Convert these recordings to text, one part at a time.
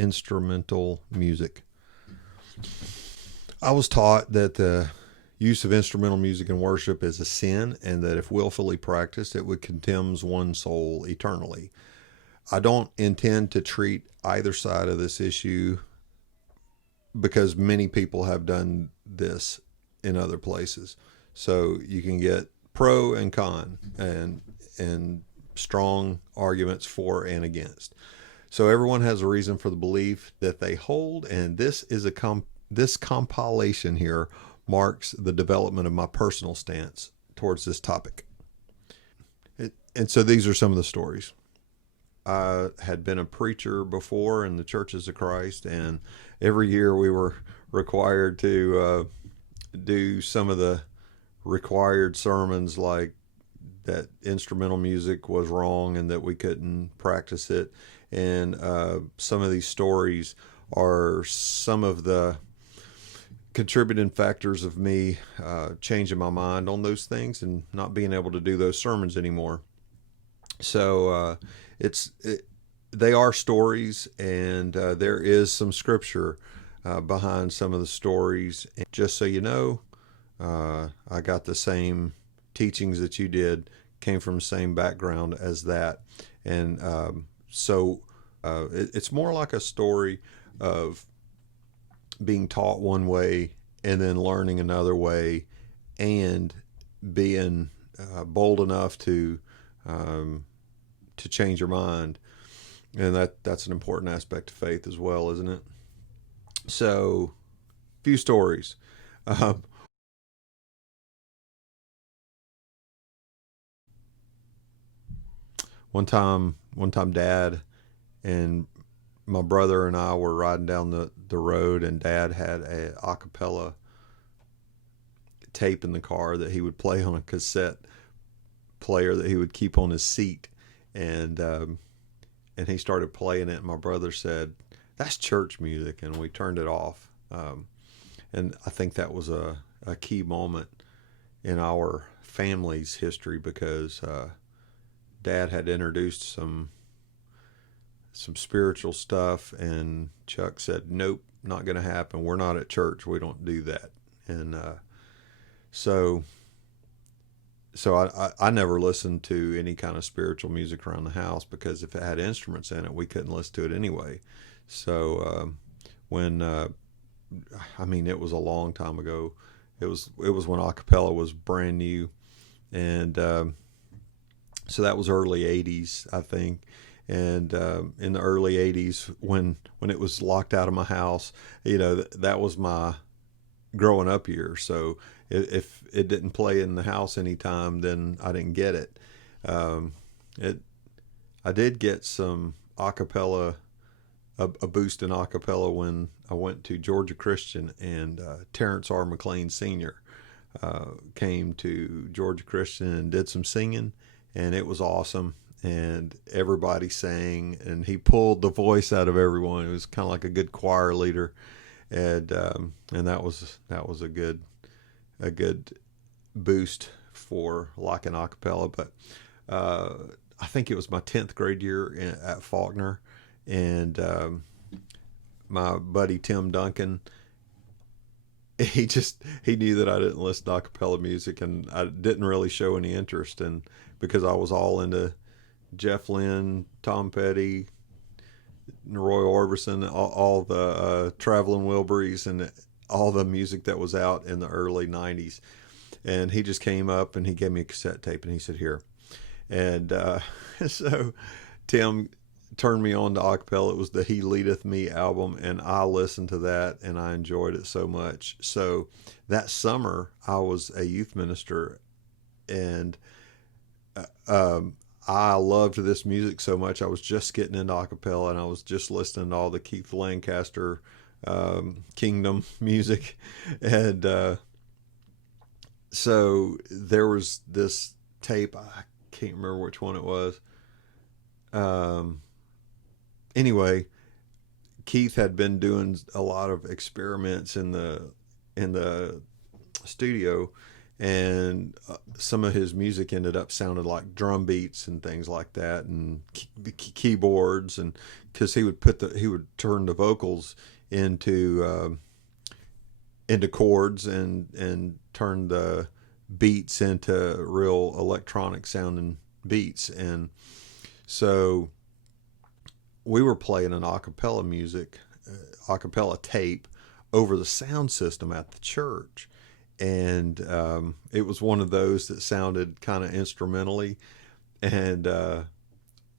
instrumental music. I was taught that the use of instrumental music in worship is a sin, and that if willfully practiced, it would condemn one's soul eternally. I don't intend to treat either side of this issue because many people have done this in other places. So you can get pro and con and strong arguments for and against. So everyone has a reason for the belief that they hold, and this compilation here marks the development of my personal stance towards this topic. And so these are some of the stories. I had been a preacher before in the Churches of Christ, and every year we were required to do some of the required sermons, like that instrumental music was wrong and that we couldn't practice it. And some of these stories are some of the contributing factors of me changing my mind on those things and not being able to do those sermons anymore. So they are stories, and there is some scripture behind some of the stories. And just so you know, I got the same teachings that you did, came from the same background as that. And so it's more like a story of being taught one way and then learning another way, and being bold enough to change your mind. And that's an important aspect of faith as well, isn't it? So, few stories. One time, Dad and my brother and I were riding down the road, and Dad had a acapella tape in the car that he would play on a cassette player that he would keep on his seat. And he started playing it, and my brother said, "That's church music," and we turned it off. And I think that was a key moment in our family's history, because Dad had introduced some spiritual stuff, and Chuck said, "Nope, not going to happen. We're not at church. We don't do that." And so I never listened to any kind of spiritual music around the house, because if it had instruments in it, we couldn't listen to it anyway. So when it was a long time ago. It was when acapella was brand new, and so that was early '80s, I think. And in the early '80s, when it was locked out of my house, that was my growing up years. So if it didn't play in the house anytime, then I didn't get it. I did get some acapella, a boost in acapella, when I went to Georgia Christian, and Terrence R. McLean Sr. Came to Georgia Christian and did some singing, and it was awesome. And everybody sang, and he pulled the voice out of everyone. It was kind of like a good choir leader, and that was a good boost for liking acapella. But I think it was my 10th grade year at Faulkner, and my buddy Tim Duncan, he knew that I didn't listen to acapella music, and I didn't really show any interest, and because I was all into Jeff Lynne, Tom Petty, Roy Orbison, all the Traveling Wilburys, and all the music that was out in the early '90s. And he just came up and he gave me a cassette tape, and he said, "Here." And so Tim turned me on to acapella. It was the "He Leadeth Me" album, and I listened to that, and I enjoyed it so much. So that summer, I was a youth minister, and I loved this music so much. I was just getting into acapella, and I was just listening to all the Keith Lancaster Kingdom music. And so there was this tape. I can't remember which one it was. Anyway, Keith had been doing a lot of experiments in the studio, and some of his music ended up sounded like drum beats and things like that, and keyboards, and because he would turn the vocals into chords, and turn the beats into real electronic sounding beats. And so we were playing an acapella acapella tape over the sound system at the church. And it was one of those that sounded kind of instrumentally. And all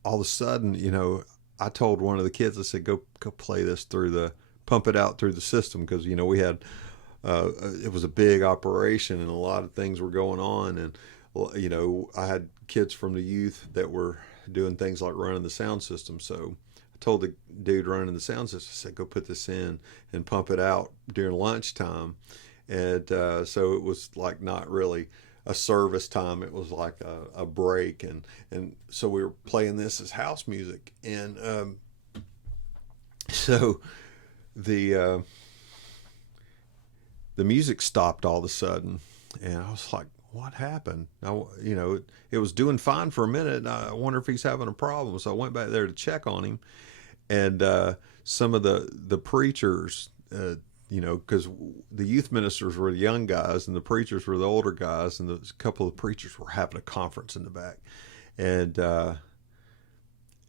of a sudden, I told one of the kids, I said, go play this pump it out through the system. Because, we had, it was a big operation and a lot of things were going on. And, I had kids from the youth that were doing things like running the sound system. So I told the dude running the sound system, I said, go put this in and pump it out during lunchtime. And so it was like not really a service time. It was like a break. And so we were playing this as house music. And so the music stopped all of a sudden. And I was like, what happened? Now, it was doing fine for a minute. And I wonder if he's having a problem. So I went back there to check on him. And some of the preachers, because the youth ministers were the young guys and the preachers were the older guys, and a couple of preachers were having a conference in the back. And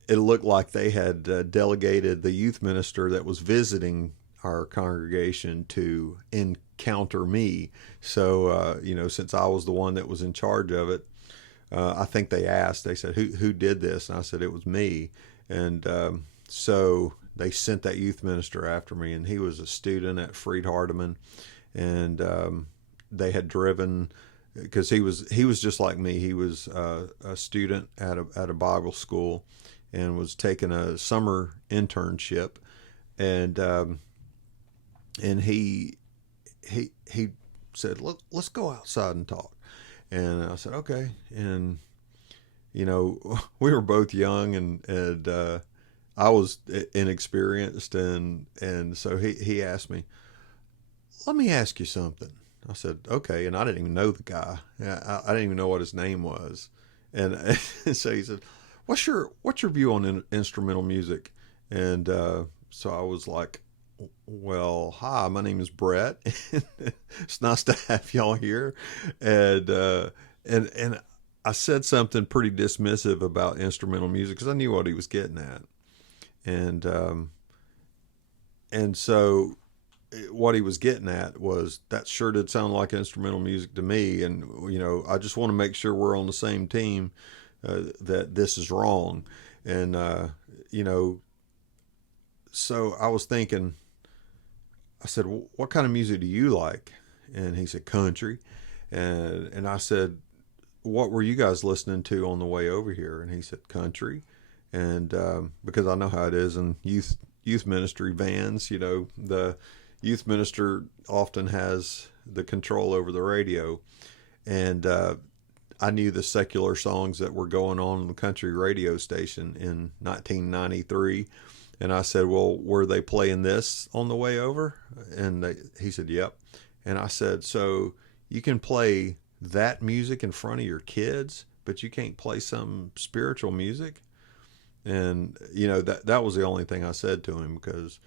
it looked like they had delegated the youth minister that was visiting our congregation to encounter me. So, since I was the one that was in charge of it, I think they said, who did this? And I said, it was me. And so they sent that youth minister after me, and he was a student at Freed Hardeman. And they had driven, because he was just like me. He was a student at a Bible school and was taking a summer internship. And he said, let's go outside and talk. And I said, okay. And, we were both young, and I was inexperienced. And so he asked me, let me ask you something. I said, okay. And I didn't even know the guy. I didn't even know what his name was. And so he said, what's your view on instrumental music? And so I was like, well, hi, my name is Brett. It's nice to have y'all here. And I said something pretty dismissive about instrumental music because I knew what he was getting at. And so what he was getting at was, that sure did sound like instrumental music to me. And, I just want to make sure we're on the same team, that this is wrong. And, so I was thinking, I said, well, what kind of music do you like? And he said, country. And I said, what were you guys listening to on the way over here? And he said, country. And because I know how it is in youth ministry vans, the youth minister often has the control over the radio. And I knew the secular songs that were going on the country radio station in 1993. And I said, well, were they playing this on the way over? And he said, yep. And I said, so you can play that music in front of your kids, but you can't play some spiritual music? And, that was the only thing I said to him, because,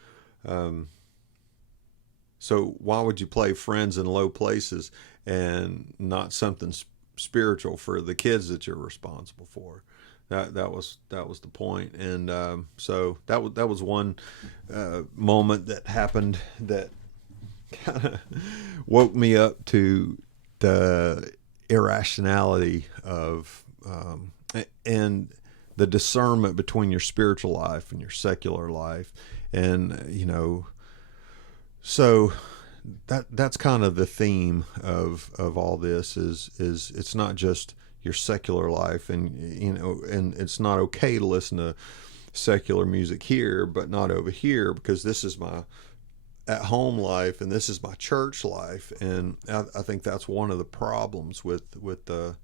so why would you play Friends in Low Places and not something spiritual for the kids that you're responsible for? That was the point. And so that was one moment that happened that kind of woke me up to the irrationality of and the discernment between your spiritual life and your secular life. And so that's kind of the theme of all this is it's not just your secular life, and and it's not okay to listen to secular music here but not over here, because this is my at home life and this is my church life. And I think that's one of the problems with the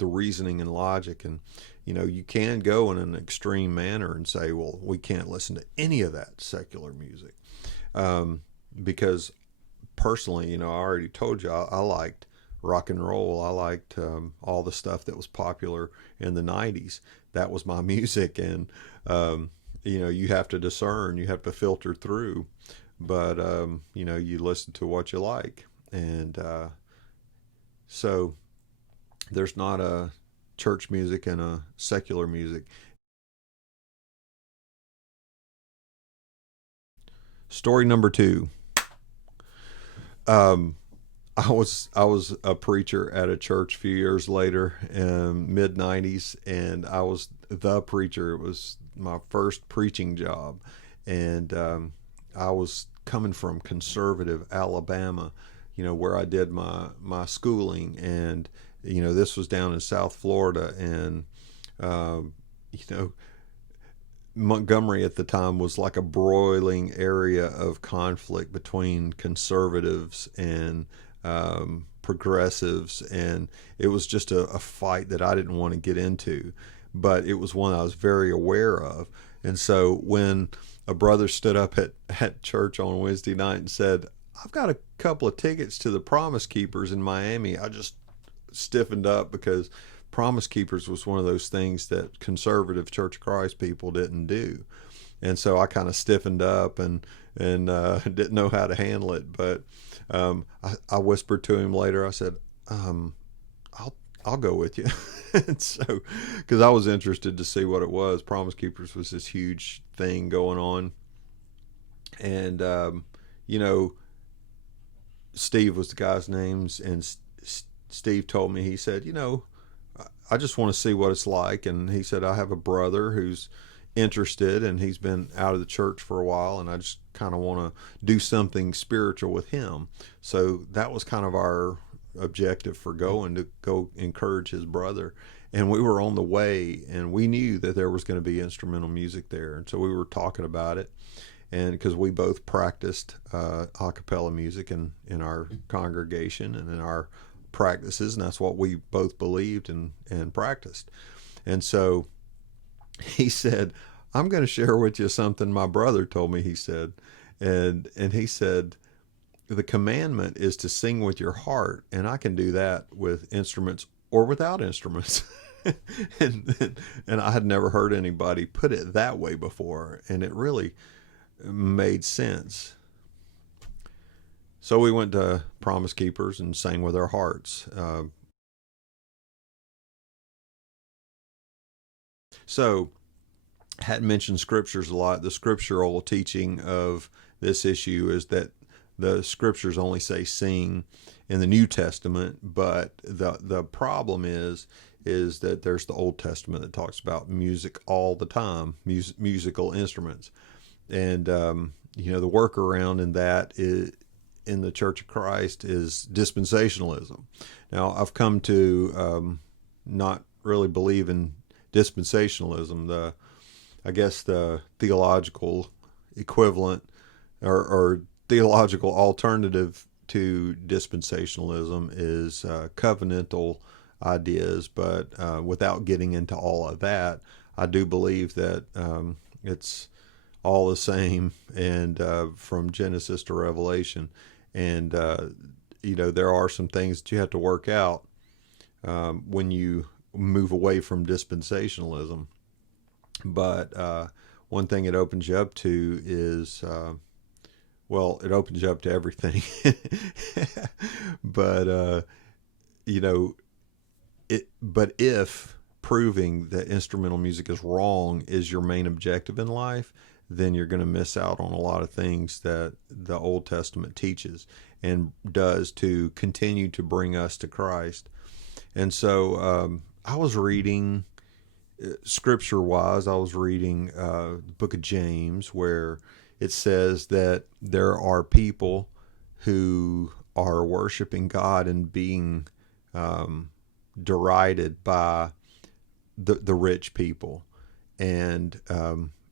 reasoning and logic. And you can go in an extreme manner and say, well, we can't listen to any of that secular music, because personally, I already told you I liked rock and roll. I liked all the stuff that was popular in the 90s. That was my music. And, you have to discern, you have to filter through. But, you listen to what you like. And so there's not a church music and a secular music. Story number two. Um, I was a preacher at a church a few years later in mid '90s, and I was the preacher. It was my first preaching job, and I was coming from conservative Alabama, where I did my schooling, and this was down in South Florida, and you know Montgomery at the time was like a broiling area of conflict between conservatives and progressives, and it was just a fight that I didn't want to get into, but it was one I was very aware of. And so when a brother stood up at church on Wednesday night and said, "I've got a couple of tickets to the Promise Keepers in Miami," I just stiffened up, because Promise Keepers was one of those things that conservative Church of Christ people didn't do. And so I kind of stiffened up and didn't know how to handle it. But I whispered to him later. I said, I'll go with you. And so, because I was interested to see what it was. Promise Keepers was this huge thing going on, and Steve was the guy's names, and Steve told me, he said, I just want to see what it's like. And he said, I have a brother who's interested, and he's been out of the church for a while, and I just kind of want to do something spiritual with him. So that was kind of our objective for going, to go encourage his brother. And we were on the way, and we knew that there was going to be instrumental music there. And so we were talking about it, and because we both practiced acapella music in our congregation and in our practices, and that's what we both believed and practiced. And so he said, I'm going to share with you something my brother told me, he said. And he said, the commandment is to sing with your heart, and I can do that with instruments or without instruments. and I had never heard anybody put it that way before, and it really made sense. So we went to Promise Keepers and sang with our hearts. So, hadn't mentioned scriptures a lot. The scriptural teaching of this issue is that the scriptures only say sing in the New Testament, but the problem is that there's the Old Testament that talks about music all the time, musical instruments, and the workaround in that is, in the Church of Christ, is dispensationalism. Now, I've come to not really believe in dispensationalism. I guess the theological equivalent or theological alternative to dispensationalism is covenantal ideas, but without getting into all of that, I do believe that it's all the same, and from Genesis to Revelation. And there are some things that you have to work out when you move away from dispensationalism. But one thing it opens you up to is, it opens you up to everything. But but if proving that instrumental music is wrong is your main objective in life, then you're going to miss out on a lot of things that the Old Testament teaches and does to continue to bring us to Christ. And so I was reading, scripture-wise, I was reading the book of James, where it says that there are people who are worshiping God and being derided by the rich people. And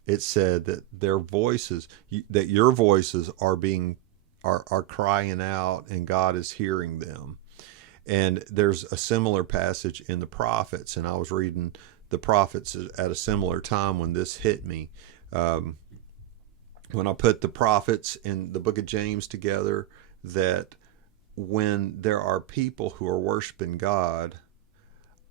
it said that their voices, that your voices are crying out, and God is hearing them. And there's a similar passage in the prophets, and I was reading the prophets at a similar time when this hit me. When I put the prophets in the book of James together, that when there are people who are worshiping God,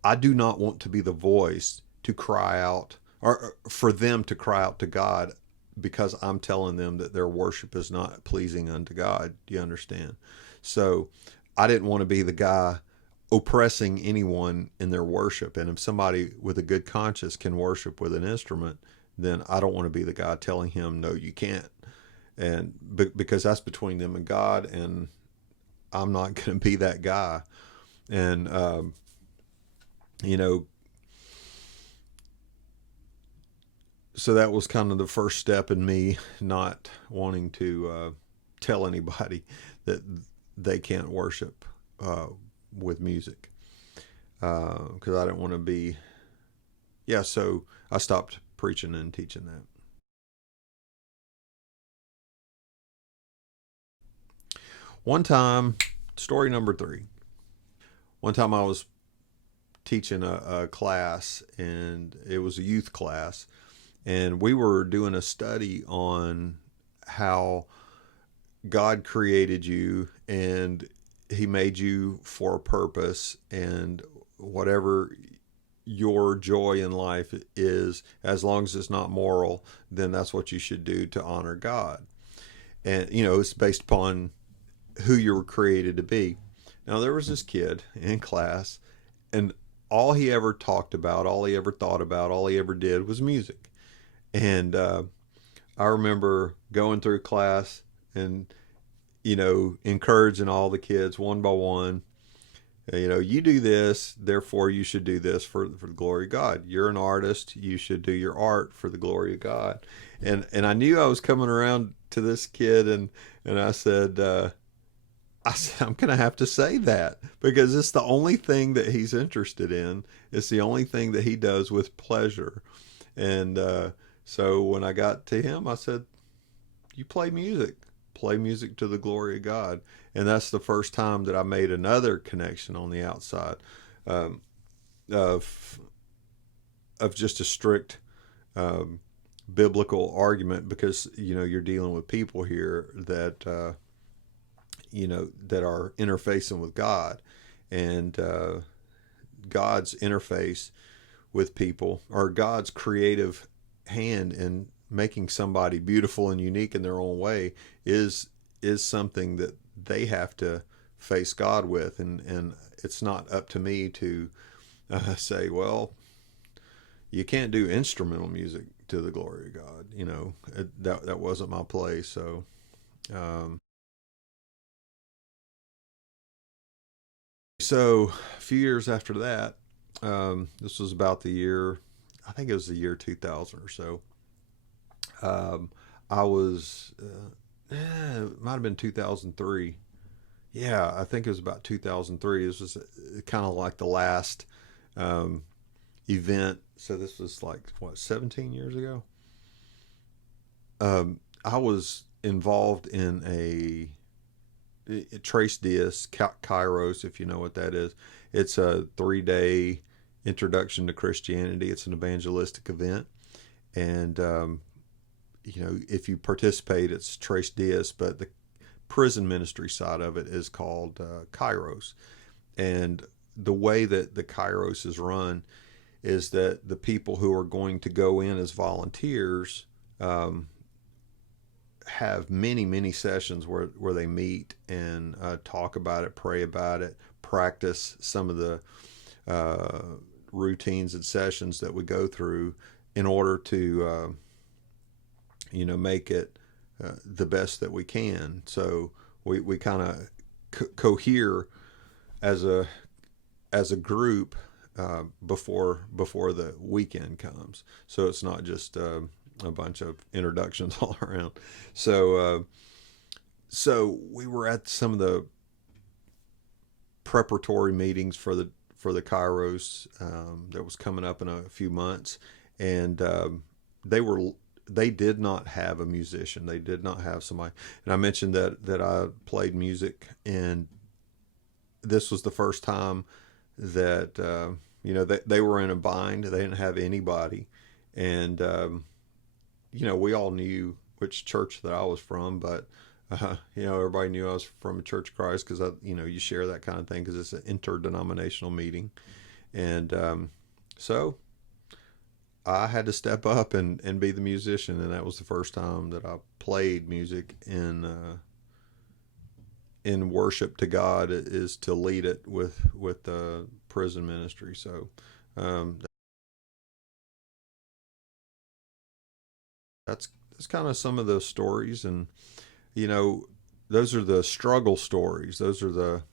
I do not want to be the voice to cry out, or for them to cry out to God because I'm telling them that their worship is not pleasing unto God. Do you understand? So I didn't want to be the guy oppressing anyone in their worship. And if somebody with a good conscience can worship with an instrument, then I don't want to be the guy telling him, no, you can't. And because that's between them and God, and I'm not going to be that guy. And, you know, so that was kind of the first step in me not wanting to tell anybody that they can't worship with music, because I didn't want to be. Yeah, so I stopped preaching and teaching that. One time, story number 3. One time I was teaching a class, and it was a youth class, and we were doing a study on how God created you and he made you for a purpose, and whatever your joy in life is, as long as it's not moral, then that's what you should do to honor God. And it's based upon who you were created to be. Now there was this kid in class, and all he ever talked about, all he ever thought about, all he ever did was music. And I remember going through class and encouraging all the kids one by one. You do this, therefore you should do this for the glory of God. You're an artist, you should do your art for the glory of God. And I knew I was coming around to this kid, and I said, I'm going to have to say that because it's the only thing that he's interested in. It's the only thing that he does with pleasure. And so when I got to him, I said, you play music to the glory of God. And that's the first time that I made another connection on the outside um, of just a strict biblical argument, because you're dealing with people here that that are interfacing with God, and God's interface with people, or God's creative hand in making somebody beautiful and unique in their own way, is something that they have to face God with, and it's not up to me to say, well, you can't do instrumental music to the glory of God. That wasn't my place. So a few years after that, this was about the year, I think it was the year 2000 or so. I was, it might have been 2003. Yeah, I think it was about 2003. This was kind of like the last event. So this was like, what, 17 years ago? I was involved in a Trace Dias, Kairos, if you know what that is. It's a 3-day introduction to Christianity. It's an evangelistic event. And, if you participate, it's Trace Dias, but the prison ministry side of it is called Kairos. And the way that the Kairos is run is that the people who are going to go in as volunteers have many, many sessions where they meet and talk about it, pray about it, practice some of the routines and sessions that we go through in order to, make it the best that we can. So we kind of cohere as a group before the weekend comes. So it's not just a bunch of introductions all around. So we were at some of the preparatory meetings for the Kairos that was coming up in a few months, and they did not have a musician. They did not have somebody. And I mentioned that I played music, and this was the first time that they were in a bind. They didn't have anybody, and we all knew which church that I was from, but Everybody knew I was from a Church of Christ because you share that kind of thing because it's an interdenominational meeting, and so I had to step up and be the musician, and that was the first time that I played music in worship to God is to lead it with the prison ministry. So um, that's kind of some of those stories, and you know, those are the struggle stories. Those are the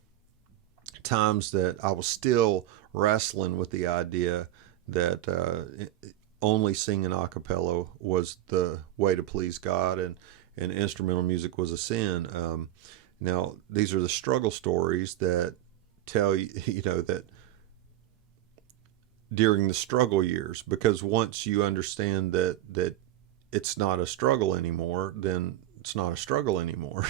times that I was still wrestling with the idea that only singing a cappella was the way to please God, and instrumental music was a sin. Now, these are the struggle stories that tell you, that during the struggle years, because once you understand that it's not a struggle anymore, then it's not a struggle anymore.